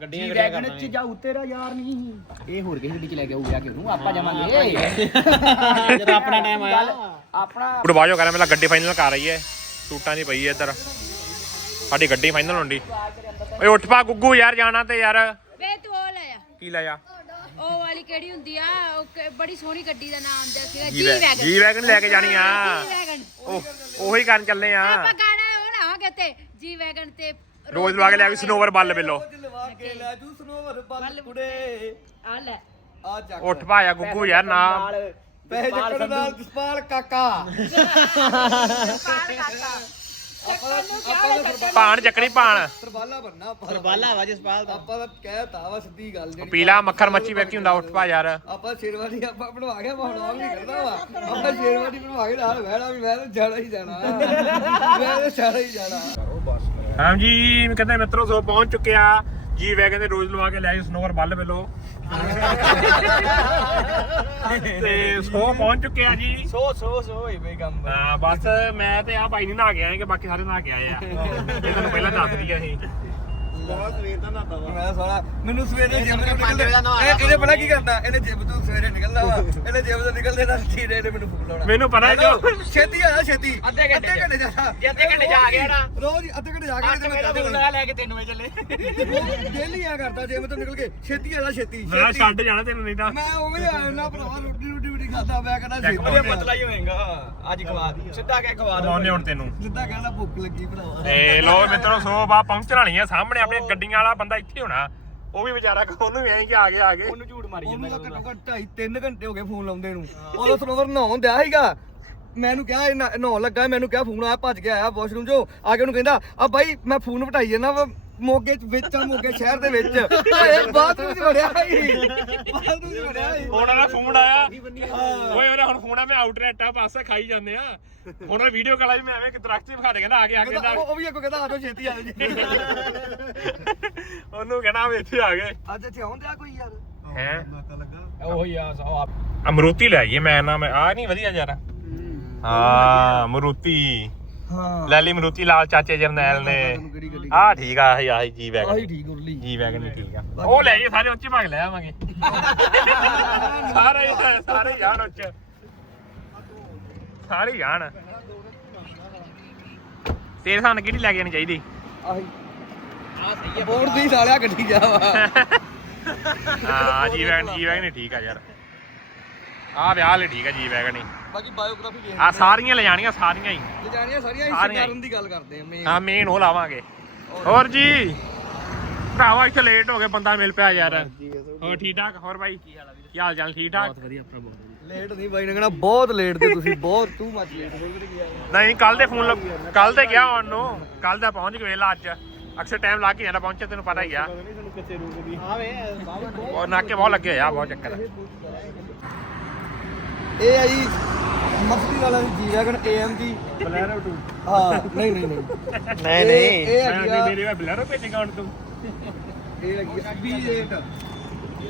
ਗੱਡੀਆਂ ਵੈਗਨ ਚ ਜਾਊ ਤੇਰਾ ਯਾਰ ਨਹੀਂ। ਇਹ ਹੋਰ ਕਿਸੇ ਗੱਡੀ ਚ ਲੈ ਕੇ ਆਊ ਜਾ ਕੇ ਉਹਨੂੰ? ਆਪਾਂ ਜਾਵਾਂਗੇ। ਜਦੋਂ ਆਪਣਾ ਟਾਈਮ ਆਇਆ। ਆਪਣਾ ਕੁੜ ਬਾਜੋ ਕਰਾਂ ਮੇਰਾ ਗੱਡੀ ਫਾਈਨਲ ਕਰ ਰਹੀ ਹੈ ਸੂਟਾਂ ਦੀ ਪਈ ਇੱਧਰ। ਸਾਡੀ ਗੱਡੀ ਫਾਈਨਲ ਹੁੰਦੀ। ਓਏ ਉੱਠ ਪਾ ਗੁੱਗੂ ਯਾਰ ਜਾਣਾ ਤੇ ਯਾਰ। ਵੇ ਤੂੰ ਉਹ ਲੈ ਆ। ਕੀ ਲਾਇਆ ਉਹ ਵਾਲੀ ਕਿਹੜੀ ਹੁੰਦੀ ਆ? ਉਹ ਕ- ਬੜੀ ਸੋਹਣੀ ਗੱਡੀ ਦਾ ਨਾਮ ਦਾ ਸੀਗਾ ਜੀ ਵੈਗਨ ਜੀ ਵੈਗਨ ਲੈ ਕੇ ਜਾਣੀ ਆ। ਜੀ ਵੈਗਨ ਉਹ ਉਹੀ ਕਰਨ ਚੱਲੇ ਆ। ਆਪਾਂ ਗਾਣਾ ਉਹ ਲਾਵਾਂਗੇ ਤੇ ਜੀ ਵੈਗਨ ਤੇ ਰੋਜ਼ ਲਵਾ ਕੇ ਲਿਆ ਸਨੋਵਰ ਬੱਲ ਬਿੱਲੋ। ਲਵਾ ਕੇ ਲੈ ਜੂ ਸਨੋਵਰ ਬੱਲ ਕੁੜੇ। ਆ ਲੈ। ਆ ਜਾ ਉੱਠ ਪਾ ਯਾ ਗੁੱਗੂ ਯਾਰ ਨਾ ਪੈਸੇ ਚੱਕਣ ਨਾਲ ਜਸਪਾਲ ਕਾਕਾ। ਭਾਣ ਚੱਕਣੀ ਭਾਣ। ਸਰਬਾਲਾ ਬੰਨਾ ਆਪਾਂ ਸਰਬਾਲਾ ਵਾ ਜਸਪਾਲ ਦਾ। ਆਪਾਂ ਤਾਂ ਕਹਿਤਾ ਵਾ ਸਿੱਧੀ ਗੱਲ ਜਿਹੜੀ ਪੀਲਾ ਮੱਖਰ ਮੱਛੀ ਵੇਖੀ ਹੁੰਦਾ ਉੱਠ ਪਾ ਯਾਰ। ਆਪਾਂ ਸ਼ੇਰਵਾਨੀ ਆਪਾਂ ਬਣਵਾ ਕੇ ਬਣਾਉਣ ਨਹੀਂ ਕਰਦਾ ਵਾ। ਆਪਾਂ ਸ਼ੇਰਵਾਨੀ ਬਣਵਾ ਕੇ ਨਾਲ ਬਹਿਣਾ ਵੀ ਮੈਂ ਤਾਂ ਜਾਣਾ ਹੀ ਜਾਣਾ। ਮੈਂ ਤਾਂ ਜਾਣਾ ਹੀ ਜਾਣਾ। ਹਾਂਜੀ ਕਹਿੰਦੇ ਮਿੱਤਰੋ ਸੋ ਪਹੁੰਚ ਚੁੱਕੇ ਆ। ਜੀ ਵੈਗਨ ਦੇ ਰੋਜ਼ ਲਵਾ ਕੇ ਲੈ ਆਈ ਸਨੋਵਰ ਬੱਲ ਵੱਲੋਂ ਤੇ ਸੋ ਪਹੁੰਚ ਚੁੱਕੇ ਆ ਜੀ। ਸੋ ਸੋ ਸੋ ਹੋਈ ਬਈ ਕੰਮ। ਹਾਂ ਬਸ ਮੈਂ ਤੇ ਆ ਭਾਈ ਨਹੀਂ ਨਹਾ ਕੇ ਆਏ ਕਿ ਬਾਕੀ ਸਾਰੇ ਨਹਾ ਕੇ ਆਏ ਆ। ਇਹ ਤੁਹਾਨੂੰ ਪਹਿਲਾਂ ਦੱਸ ਦਈਏ ਅਸੀਂ। ਮੈਂ ਸਾਲਾ ਮੈਨੂੰ ਸਵੇਰੇ ਜਿਮ ਤੋਂ ਨਿਕਲਦੇ ਇਹ ਇਹਨੇ ਪਤਾ ਕੀ ਕਰਨਾ ਇਹਨੇ ਜਿਮ ਤੋਂ ਸਵੇਰੇ ਨਿਕਲਣਾ ਵਾ। ਇਹਨੇ ਜਿਮ ਤੋਂ ਨਿਕਲਦੇ ਨਾਲ ਚੀਰੇ ਨੇ ਮੈਨੂੰ ਫੁੱਕ ਲਾਉਣਾ। ਮੈਨੂੰ ਪਤਾ ਹੈ ਜੋ ਛੇਤੀ ਆ ਛੇਤੀ। ਅੱਧੇ ਘੰਟੇ ਅੱਧੇ ਘੰਟੇ ਜਾਣਾ ਜੇ ਅੱਧੇ ਘੰਟੇ ਜਾ ਗਿਆ ਨਾ। ਰੋਜ਼ ਅੱਧੇ ਘੰਟੇ ਜਾ ਕੇ ਤੇ ਮੈਂ ਚੱਲ ਮੈਂ ਲੈ ਕੇ 3 ਵਜੇ ਚੱਲੇ। ਡੇਲੀ ਆ ਕਰਦਾ ਜਿਮ ਤੋਂ ਨਿਕਲ ਕੇ। ਛੇਤੀ ਆ ਛੇਤੀ। ਮੈਂ ਛੇਤੀ। ਛੱਡ ਜਾਣਾ ਤੈਨੂੰ ਨਹੀਂ ਤਾਂ। ਮੈਂ ਉਹ ਵੀ ਆ ਨਾ ਭਰਾ ਰੋਟੀ ਰੋਟੀ ਵੀ ਨਹੀਂ ਖਾਦਾ ਮੈਂ ਕਹਿੰਦਾ ਚੱਕ ਛੇਤੀ ਵਧੀਆ ਆ। ਪਤਲਾ ਹੀ ਹੋਏਗਾ। ਅੱਜ ਖਵਾ ਸਿੱਧਾ ਕਹਿ ਖਵਾ ਦੋ ਲਾਉਣੇ ਹੁਣ ਤੈਨੂੰ। ਸਿੱਧਾ ਕਹਿੰਦਾ ਭੁੱਖ ਲੱਗੀ ਭਰਾਵਾ। ਤੇ ਲੋ ਮਿੱਤਰੋ ਸੋ ਬਾ ਪਹੁੰਚਣ ਵਾਲੀ ਆ ਸਾਹਮਣੇ ਆਪਣੇ ਗੱਡੀਆਂ ਵਾਲਾ ਬੰਦਾ ਇੱਥੇ ਹੋਣਾ। ਉਹ ਵੀ ਵਿਚਾਰਾ ਉਹਨੂੰ ਵੀ ਐਂ ਕਿ ਆ ਗਿਆ ਆ ਗਏ। ਉਹਨੂੰ ਝੂਠ ਮਾਰੀ ਉਹਨੂੰ ਜਾਂਦਾ ਤਾਂ ਘੱਟੋ ਘੱਟ 2.5 3 ਘੰਟੇ ਹੋ ਗਏ ਫੋਨ ਲਾਉਂਦੇ ਨੂੰ। ਉਦੋਂ ਸਰੋਵਰ ਨਹਾਉਣ ਦਿਆ ਸੀਗਾ। ਮੈਨੂੰ ਕਿਹਾ ਨਹਾਉਣ ਲੱਗਾ ਮੈਨੂੰ ਕਿਹਾ ਫੋਨ ਆਇਆ ਭੱਜ ਕੇ ਆਇਆ ਵਾਸ਼ਰੂਮ ਚੋਂ। ਆ ਕੇ ਉਹਨੂੰ ਕਹਿੰਦਾ ਆ ਬਾਈ ਮੈਂ ਫੋਨ ਵਟਾਈ ਜਾਂਦਾ ਵਾ। ਮੋਗੇ ਚ ਵਿੱਚ ਆ ਮੋਗੇ ਸ਼ਹਿਰ ਦੇ ਵਿੱਚ। ਇਹ ਬਾਥਰੂਮ ਚ ਵੜਿਆ ਸੀ। ਬਾਥਰੂਮ ਚ ਵੜਿਆ ਸੀ। ਹੁਣ ਉਹਦਾ ਫੋਨ ਆਇਆ। ਓਏ ਉਹਨੇ ਹੁਣ ਫੋਨ ਆ ਮੈਂ ਆਊਟਲੈਟ ਆ ਪਾਸੇ ਖਾਈ ਜਾਂਦੇ ਆ। ਹੁਣ ਉਹ ਵੀਡੀਓ ਕਾਲ ਆ ਮੈਂ ਐਵੇਂ ਕਿ ਦਰਖਤ 'ਚ ਵਿਖਾ ਦੇ ਕਹਿੰਦਾ ਆ ਗਿਆ ਆ ਕਹਿੰਦਾ ਉਹ ਉਹ ਵੀ ਅੱਗੋਂ ਕਹਿੰਦਾ ਆਜੋ ਛੇਤੀ ਆ ਜੀ। ਉਹਨੂੰ ਕਹਿਣਾ ਵੀ ਇੱਥੇ ਆ ਗਏ। ਅੱਜ ਇੱਥੇ ਆਉਣ ਦਿਆ ਕੋਈ ਯਾਰ? ਹੈ? ਉਹੀ ਆ ਆਪ ਅਮਰੂਤੀ ਲੈ ਆਈਏ ਮੈਂ ਨਾ ਮੈਂ ਆ ਨਹੀਂ ਵਧੀਆ ਯਾਰ। ਹਾਂ। ਮਰੂਤੀ ਹਾਂ। ਲੈ ਲਈ ਮਰੂਤੀ ਲਾਲ ਚਾਚੇ ਜਰਨੈਲ ਨੇ। ਤੈਨੂੰ ਕਿਹੜੀ ਗੱਡੀ ਆ ਠੀਕ ਆ ਆਹੀ ਆਹੀ ਜੀ ਵੈਗਨ ਆਹੀ ਠੀਕ ਉਰਲੀ। ਜੀ ਵੈਗਨ ਹੀ ਠੀਕ ਆ। ਉਹ ਲੈ ਜੀ ਸਾਰੇ ਉੱਚੇ ਭਾਗ ਲੈ ਆਵਾਂਗੇ। ਸਾਰੇ ਹੀ- ਸਾਰੇ ਹੀ ਜਾਣ ਉੱਚ। ਸਾਰੇ ਹੀ ਜਾਣ। ਤੇਰੇ ਸਾਨੂੰ ਕਿਹੜੀ ਲੈ ਕੇ ਆਣੀ ਚਾਹੀਦੀ? ਆਹੀ। ਆ ਸਹੀ ਹੈ ਬੋਰਡ ਦੀ ਸਾਲਿਆ ਗੱਡੀ ਜਾ ਵਾ। ਹਾਂ ਜੀ ਵੈਗਨ ਜੀ ਵੈਗਨ ਹੀ ਠੀਕ ਆ ਯਾਰ। ਆ ਵਿਆਹ ਲਈ ਠੀਕ ਆ ਜੀ ਵੈਗਨ ਹੀ ਬਾਕੀ ਬਾਇਓਗ੍ਰਾਫੀ ਦੇਖ ਆ। ਸਾਰੀਆਂ ਲੈ ਜਾਣੀਆਂ ਸਾਰੀਆਂ ਹੀ। ਲੈ ਜਾਣੀਆਂ ਸਾਰੀਆਂ ਸਾਰੀਆਂ ਹਿੱਸੇਦਾਰਨ ਦੀ ਗੱਲ ਕਰਦੇ ਆ ਮੇਨ ਹਾਂ ਮੇਨ ਉਹ ਲਾਵਾਂਗੇ। ਹੋਰ। ਜੀ ਭਰਾਵਾ ਇੱਥੇ ਲੇਟ ਹੋ ਗਏ ਬੰਦਾ ਮਿਲ ਪਿਆ ਯਾਰ। ਹੋਰ ਠੀਕ ਠਾਕ ਹੋਰ ਬਾਈ ਕੀ ਹਾਲ ਚਾਲ ਠੀਕ ਠਾਕ ਲੇਟ ਨਹੀਂ ਬਾਈ ਨੇ ਕਹਿਣਾ ਬਹੁਤ ਲੇਟ ਤੇ ਤੁਸੀਂ ਬਹੁਤ ਟੂ ਮੱਚ ਲੇਟ ਹੋ ਗਏ ਨਹੀਂ ਕੱਲ ਦੇ ਫੋਨ ਕੱਲ ਤੇ ਗਿਆ ਹੁਣ ਨੂੰ ਕੱਲ ਦਾ ਪਹੁੰਚ ਗਏ ਲਾ ਅੱਜ। ਅਕਸਰ ਟਾਈਮ ਲੱਗ ਹੀ ਜਾਂਦਾ ਪਹੁੰਚੇ ਤੈਨੂੰ ਪਤਾ ਹੀ ਆ। ਉਹ ਨਾਕੇ ਬਹੁਤ ਲੱਗੇ ਆ ਬਹੁਤ ਚੱਕਰ ਆ। ਇਹ ਆਈ ਮਫਤੀ ਵਾਲਾ ਦੀ ਜੀ ਵੈਗਨ AMG ਬਲੈਰੋ 2 ਹਾਂ ਨਹੀਂ ਨਹੀਂ ਨਹੀਂ। ਨਹੀਂ ਇਹ- ਇਹ ਹੈਗੀ ਆ ਮੇਰੇ ਵਾ ਬਲੈਰੋ ਭੇਜੇਗਾ ਹੁਣ ਤੂੰ। ਇਹ ਹੈਗੀ ਆ V8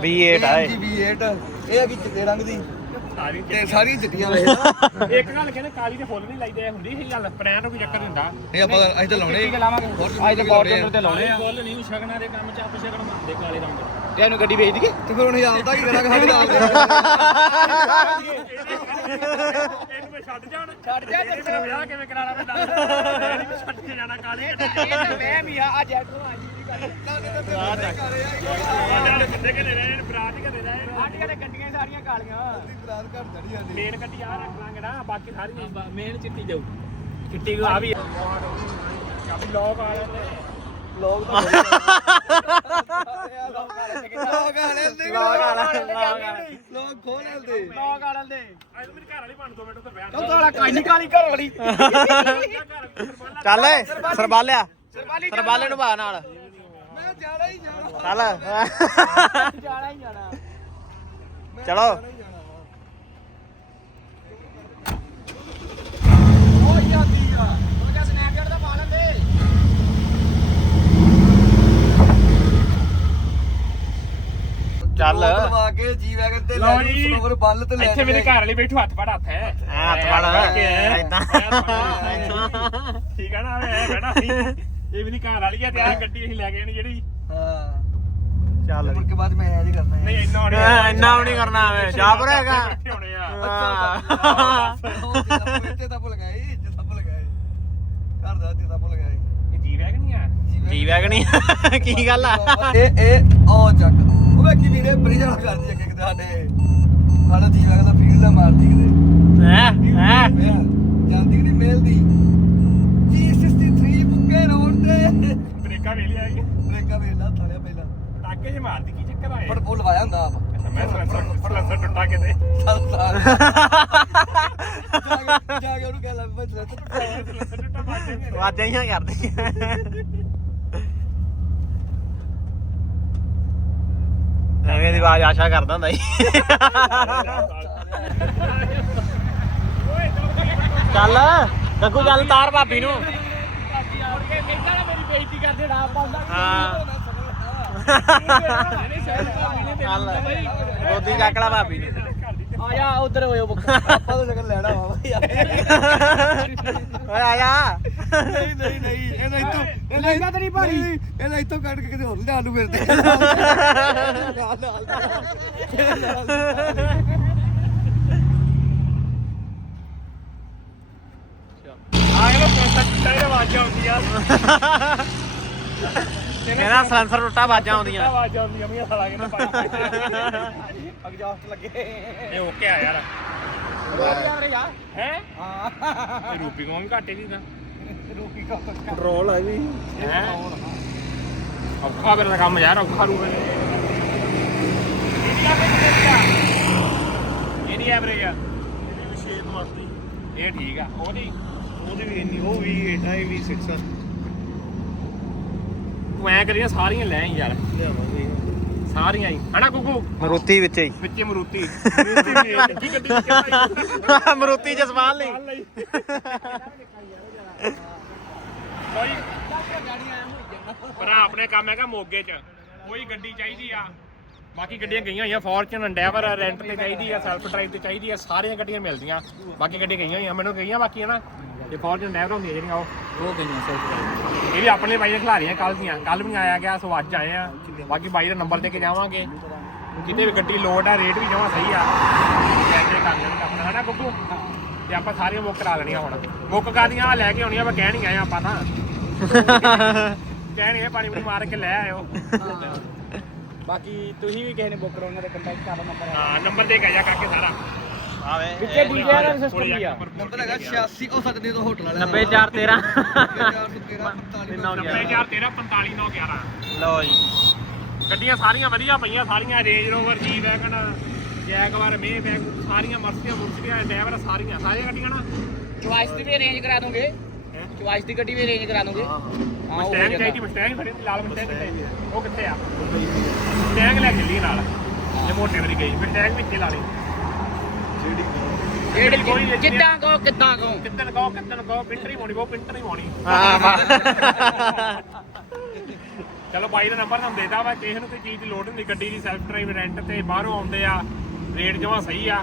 V8 ਆਏ। AMG V8 ਇਹ ਹੈਗੀ ਚਿੱਟੇ ਰੰਗ ਦੀ। ਸਾਰੀ ਤੇ ਸਾਰੀ ਚਿੱਟੀਆਂ ਵੇਖ ਨਾ ਇੱਕ ਗੱਲ ਕਹਿੰਦੇ ਕਾਲੀ ਦੇ ਫੁੱਲ ਨਹੀਂ ਲਾਈਦੇ ਹੁੰਦੀ ਸੀ ਗੱਲ ਪ੍ਰੈਨ ਨੂੰ ਕੋਈ ਚੱਕਰ ਨਹੀਂ ਹੁੰਦਾ। ਇਹ ਆਪਾਂ ਅਸੀਂ ਤਾਂ ਲਾਉਣੇ। ਲਾਵਾਂਗੇ। ਅੱਜ ਤਾਂ ਫੋਰਚੂਨਰ ਤੇ ਲਾਉਣੇ ਆ। ਫੁੱਲ ਨਹੀਂ ਸ਼ਗਨਾਂ ਦੇ ਕੰਮ ਚ ਆਪ ਸ਼ਗਨ ਮੰਨਦੇ ਕਾਲੇ ਰੰਗ ਇਹਨੂੰ ਗੱਡੀ ਵੇਚ ਦਈਏ। ਤੇ ਫਿਰ ਹੁਣ ਯਾਦ ਕੀ ਕਰਾਂਗੇ ਸਾਡੇ ਨਾਲ ਇਹਨੂੰ ਮੈਂ ਛੱਡ ਜਾਣ ਛੱਡ ਜਾ ਤੇ ਵਿਆਹ ਕਿਵੇਂ ਕਰਾਣਾ ਮੈਂ ਦੱਸ ਇਹਨੂੰ ਮੈਂ ਛੱਡ ਕੇ ਜਾਣਾ ਕਾਲੀ ਇਹ ਤਾਂ ਵਹਿਮ ਹੀ ਆ ਅੱਜ ਐਟੋ ਆ ਜੀ। ਜਾਂਦੀ। ਮੇਨ ਗੱਡੀ ਆ ਰੱਖ ਲਾਂਗੇ ਨਾ ਬਾਕੀ ਸਾਰੀ ਮੇਨ ਚਿੱਟੀ ਜਾਊ। ਚਿੱਟੀ ਆ ਵੀ ਕਾਫੀ ਲੋਕ ਆ ਜਾਂਦੇ ਲੋਕ ਤਾਂ ਲੋਕ ਆ ਲੈਂਦੇ ਲੋਕ ਆ ਲੈਂਦੇ? ਲੋਕ ਖੋਲ ਲੈਂਦੇ। ਲੋਕ ਆੜਨ ਦੇ ਅੱਜ ਮੇਰੀ ਘਰ ਵਾਲੀ ਬਣ ਦੋ ਮਿੰਟ ਉੱਤੇ ਵਿਆਹ ਉਹ ਤਾਂ ਕਾਲੀ ਕਾਲੀ ਘਰ ਵਾਲੀ। ਚੱਲ ਸਰਬਾਲਿਆ। ਸਰਬਾਲੀ ਸਰਬਾਲੇ ਨੂੰ ਭਾ ਨਾਲ। ਮੈਂ ਜਾਣਾ ਹੀ ਜਾਣਾ। ਚੱਲ। ਜਾਣਾ ਹੀ ਜਾਣਾ। ਚਲੋ ਉਹ ਹੀ ਆਂਦੀ ਆ ਉਹ ਕਿਹਾ ਸਨੈਪਚੈਟ ਦਾ ਪਾ ਲੈਂਦੇ ਚੱਲ। ਲਵਾ ਕੇ ਜੀ ਵੈਗਨ ਤੇ ਲੈ ਲਓ ਜੀ ਜੀ। ਸਨੋਵਰ ਬੱਲ ਤੇ ਲੈ ਇੱਥੇ ਮੇਰੇ। ਘਰ ਵਾਲੀ ਬੈਠੂ ਹੱਥ ਫੜ ਹੱਥ ਹੈ। ਹੱਥ ਫੜ। ਏਦਾਂ ਏਦਾਂ। ਠੀਕ ਆ ਨਾ ਐ ਬੈਠਾ ਸੀ ਇਹ ਵੀ ਨਹੀਂ ਘਰ ਵਾਲੀ ਆ ਤੇ ਆ ਗੱਡੀ ਅਸੀਂ ਲੈ ਕੇ ਆਣੀ ਜਿਹੜੀ। ਹਾਂ। ਚੱਲ। ਮੁੜ ਕੇ ਬਾਅਦ ਮੈਂ ਇਹ ਕਰਨਾ ਨਹੀਂ ਇੰਨਾ ਹੋਣੀ ਐ, ਇੰਨਾ ਵੀ ਨਹੀਂ ਕਰਨਾ ਐਵੇਂ ਸ਼ਾਪਰ ਹੈਗਾ। ਬੈਠੇ ਹੋਣੇ ਆ। ਇੱਥੇ ਤਾਂ ਭੁੱਲ ਗਏ ਇੱਥੇ ਤਾਂ ਭੁੱਲ ਗਏ ਘਰ ਦਾ ਇੱਥੇ ਤਾਂ ਭੁੱਲ ਗਏ ਇਹ ਜੀ ਵੈਗ ਨਹੀਂ ਆ? ਜੀ ਵੈਗਣੀ ਕੀ ਗੱਲ ਆ? ਇਹ ਇਹ ਉਹ ਚੱਕ। ਉਹ ਵੇਖੀ ਵੀਰੇ ਬ੍ਰਿਜ ਵਾਲਾ ਕਰਦੀ ਅੱਗੇ ਕਿਤੇ ਸਾਡੇ। ਸਾਡਾ ਜੀ ਵੈਗਨ ਦਾ ਫੀਲ ਦਾ ਮਾਰਦੀ ਕਿਤੇ। ਹੈ? ਹੈ? ਵੇਖ, ਜਾਂਦੀ ਨਹੀਂ ਮਿਲਦੀ। G63 ਬੁੱਕੇ ਰੋਡ ਤੇ। ਬ੍ਰੇਕਾਂ ਵੇਲੇ ਆ। ਗਈ ਬ੍ਰੇਕਾਂ ਵੇਲਾ ਥਾਲਿਆ ਪਹਿਲਾਂ। ਟਾਕੇ ਜੇ ਮਾਰਦੀ ਕੀ ਚੱਕਰ ਆਏ ਪਰ ਉਹ ਲਵਾਇਆ ਹੁੰਦਾ ਆਪ। ਅੱਛਾ ਮੈਂ ਸਲੈਂਸਰ ਸਲੈਂਸਰ ਟੁੱਟਾ ਕੇ ਦੇ ਸਾਲ ਸਾਲ ਜਾ ਕੇ- ਜਾ ਕੇ ਉਹਨੂੰ ਕਹਿ ਲੈ ਮੈਂ ਚਲੇ ਸਲੈਂਸਰ ਟੁੱਟਾ। ਮਾਰ ਜਾਗੇ ਵਾਜਾਂ ਹੀ ਕਰਦੀ? ਐਵੇਂ ਦੀ ਆਵਾਜ਼ ਆਸ਼ਾ ਕਰਦਾ ਹੁੰਦਾ ਸੀ ਚੱਲ, ਗੱਗੂ ਚੱਲ ਤਾਰ ਭਾਬੀ ਨੂੰ। ਮੇਰੀ ਹਾਂ ਗੋਦੀ ਚੱਕ ਭਾਬੀ ਨੂੰ। ਆ ਜਾ ਉਧਰ ਹੋਇਓ ਬੁੱਕ। ਆਪਾਂ ਤਾਂ ਸ਼ਕਲ ਲੈਣਾ ਵਾ ਬਈ। ਓਏ ਆ ਜਾ। ਨਹੀਂ ਨਹੀਂ ਨਹੀਂ ਇਹਦਾ ਇੱਥੋਂ ਇਹਦਾ ਤਾਂ ਨਹੀਂ ਭਾਜੀ। ਨਹੀਂ, ਇਹਦਾ ਇੱਥੋਂ ਕੱਢ ਕੇ ਕਿਤੇ ਹੋਰ ਲਿਆ ਨੂੰ ਫਿਰਦੇ ਆ ਇਹ ਪੈਸਾ ਚਿੱਟਾ ਹੀ ਆਵਾਜ਼ਾਂ ਆਉਂਦੀਆਂ ਮੇਰਾ ਸੈਂਸਰ ਟੁੱਟਾ ਬਾਜਾਂ ਆਉਂਦੀਆਂ। ਆਵਾਜ਼ਾਂ ਆਉਂਦੀਆਂ ਮੀਆਂ ਸਾਲਾ ਕਿਨੇ ਪਾਇਆ ਐਗਜ਼ਾਸਟ ਲੱਗੇ। ਇਹ ਓਕੇ ਆ ਯਾਰ। ਹੈ? ਇਹ ਰੂਪੀ ਵੀ ਘਾਟੇ ਦੀ ਤਾਂ? ਕੰਟਰੋਲ ਆ ਵੀ ਹੈ? ਔਖਾ ਮੇਰਾ ਕੰਮ ਯਾਰ ਔਖਾ ਰੂਪੇ ਇਹਦੀ। ਐਵਰੇਜ ਆ। ਇਹ ਠੀਕ ਆ ਉਹਦੀ ਉਹਦੀ ਵੀ ਇੰਨੀ ਉਹ ਵੀ 8 ਆਈ ਵੀ 6 ਆ। ਤੂੰ ਐ ਕਰੀਆਂ ਸਾਰੀਆਂ ਲੈ ਆਈ ਯਾਰ। ਲਿਆਵਾਂਗੇ। ਸਾਰੀਆਂ ਹੀ। ਹਨਾ ਕੁਕੂ ਮਰੂਤੀ ਵਿੱਚ ਹੀ। ਵਿੱਚੇ ਮਰੂਤੀ। ਮਰੂਤੀ ਵੀ ਗੱਡੀ ਮਰੂਤੀ ਸਮਾਨ ਲਈ। ਪਰ ਆਹ ਆਪਣੇ ਕੰਮ ਹੈਗਾ ਮੋਗੇ 'ਚ। ਕੋਈ ਗੱਡੀ ਚਾਹੀਦੀ ਆ। ਬਾਕੀ ਗੱਡੀਆਂ ਗਈਆਂ ਹੋਈਆਂ ਫੋਰਚੂਨ ਐਂਡੈਵਰ ਰੈਂਟ ਤੇ ਚਾਹੀਦੀ ਆ ਸੈਲਫ ਡਰਾਈਵ ਤੇ ਚਾਹੀਦੀ ਆ ਸਾਰੀਆਂ ਗੱਡੀਆਂ ਮਿਲਦੀਆਂ। ਬਾਕੀ ਗੱਡੀਆਂ ਗਈਆਂ ਹੋਈਆਂ ਮੈਨੂੰ ਗਈਆਂ ਬਾਕੀ ਹੈ ਤੇ ਫੋਰਚੂਨ ਐਂਡੈਵਰ ਹੁੰਦੀਆਂ ਜਿਹੜੀਆਂ ਉਹ। ਉਹ ਗਈਆਂ ਸੈਲਫ ਇਹ ਵੀ ਆਪਣੇ ਬਾਈ ਨੇ ਖਿਲਾ ਰਹੀਆਂ ਕੱਲ ਦੀਆਂ ਕੱਲ ਵੀ ਆਇਆ ਗਿਆ ਸੋ ਅੱਜ ਆਏ ਆ। ਬਾਕੀ ਬਾਈ ਦਾ ਨੰਬਰ ਦੇ ਕੇ ਜਾਵਾਂਗੇ। ਕਿਤੇ ਵੀ ਗੱਡੀ ਲੋਡ ਆ ਰੇਟ ਵੀ ਜਮਾ ਸਹੀ ਆ। ਲੈ ਕੇ ਕਰ ਲੈਣਗੇ ਆਪਣਾ ਹਨਾ ਗੁੱਗੂ? ਤੇ ਆਪਾਂ ਸਾਰੀਆਂ ਬੁੱਕ ਕਰਾ ਲੈਣੀਆਂ ਹੁਣ। ਬੁੱਕ ਕਰਦੀਆਂ ਲੈ ਕੇ ਆਉਣੀਆਂ ਮੈਂ ਕਹਿ ਨਹੀਂ ਆਏ ਆਪਾਂ ਤਾਂ। ਕਹਿ ਨਹੀਂ ਆਏ ਪਾਣੀ ਪੂਣੀ ਮਾਰ ਕੇ ਲੈ ਆਇਓ। ਬਾਕੀ ਤੁਸੀਂ ਵੀ ਕਿਸੇ ਨੇ ਬੁੱਕ ਕਰਾਉਣਾ ਤੇ ਕੰਟੈਕਟ ਕਰ ਲਓ ਨੰਬਰ ਹਾਂ ਨੰਬਰ ਦੇ ਕੇ ਜਾ ਕਰਕੇ ਸਾਰਾ। ਆਵੇ ਵਿੱਚੇ ਡੀਜੇ ਦਾ ਸਿਸਟਮ ਵੀ ਆ। ਨੰਬਰ ਹੈਗਾ 86 ਉਹ ਸਕਦੇ ਤੋਂ ਹੋਟਲ ਵਾਲੇ 90413 90 13 45 9 11 ਲਓ ਜੀ। ਗੱਡੀਆਂ ਸਾਰੀਆਂ ਵਧੀਆ ਪਈਆਂ ਸਾਰੀਆਂ Range Rover G Wagon Jaguar Maybach ਸਾਰੀਆਂ ਮਰਸੀਆਂ ਮੁਰਸੀਆਂ ਡਰਾਈਵਰ ਸਾਰੀਆਂ ਸਾਰੀਆਂ ਗੱਡੀਆਂ ਨਾ। ਚੁਆਇਸ ਦੀ ਵੀ ਅਰੇਂਜ ਕਰਾ ਦੋਗੇ? ਚੁਆਇਸ ਦੀ ਗੱਡੀ ਵੀ ਅਰੇਂਜ ਕਰਾ ਦੋਗੇ? ਹਾਂ ਉਹ ਮਸਟੈਂਗ ਹੋ ਚਾਹੀਦੀ ਮਸਟੈਂਗ ਖੜੀ ਲਾਲ ਮਸਟੈਂਗ ਕਿੱਥੇ ਉਹ ਕਿੱਥੇ ਆ? ਮਸਟੈਂਗ ਲੈ ਚੱਲੀ ਨਾਲ। ਜੇ ਮੋਟੇ ਵਾਲੀ ਗਈ ਮਸਟੈਂਗ ਵਿੱਚ ਹੀ ਲਾ ਲਈ। ਜਿਹੜੀ ਕੋਈ ਜਿੱਦਾਂ ਕਹੋ ਕਿੱਦਾਂ ਕਹੋ? ਕਿੱਦਣ ਕਹੋ ਕਿੱਦਣ ਕਹੋ ਪਿੰਟਰ ਹੀ ਹੋਣੀ ਉਹ ਪਿੰਟਰ ਹੀ ਹੋਣੀ ਹਾਂ। ਚਲੋ ਬਾਈ ਦਾ ਨੰਬਰ ਤੁਹਾਨੂੰ ਦੇਦਾ ਵਾ ਕਿਸੇ ਨੂੰ ਕੋਈ ਚੀਜ਼ ਦੀ ਲੋੜ ਨਹੀਂ ਗੱਡੀ ਦੀ ਸੈਲਫ ਡਰਾਈਵ ਰੈਂਟ ਤੇ ਬਾਹਰੋਂ ਆਉਂਦੇ ਆ ਰੇਟ ਜਮਾ ਸਹੀ ਆ।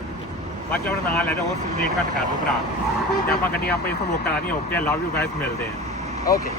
ਬਾਕੀ ਆਪਣਾ ਨਾਂ ਲੈ ਹੋਰ ਰੇਟ ਘੱਟ ਕਰ ਦਿਓ ਭਰਾ। ਤੇ ਆਪਾਂ ਗੱਡੀਆਂ ਆਪਾਂ ਓਕੇ ਲਵ ਯੂ ਗਾਇਸ ਮਿਲਦੇ ਆ। ਓਕੇ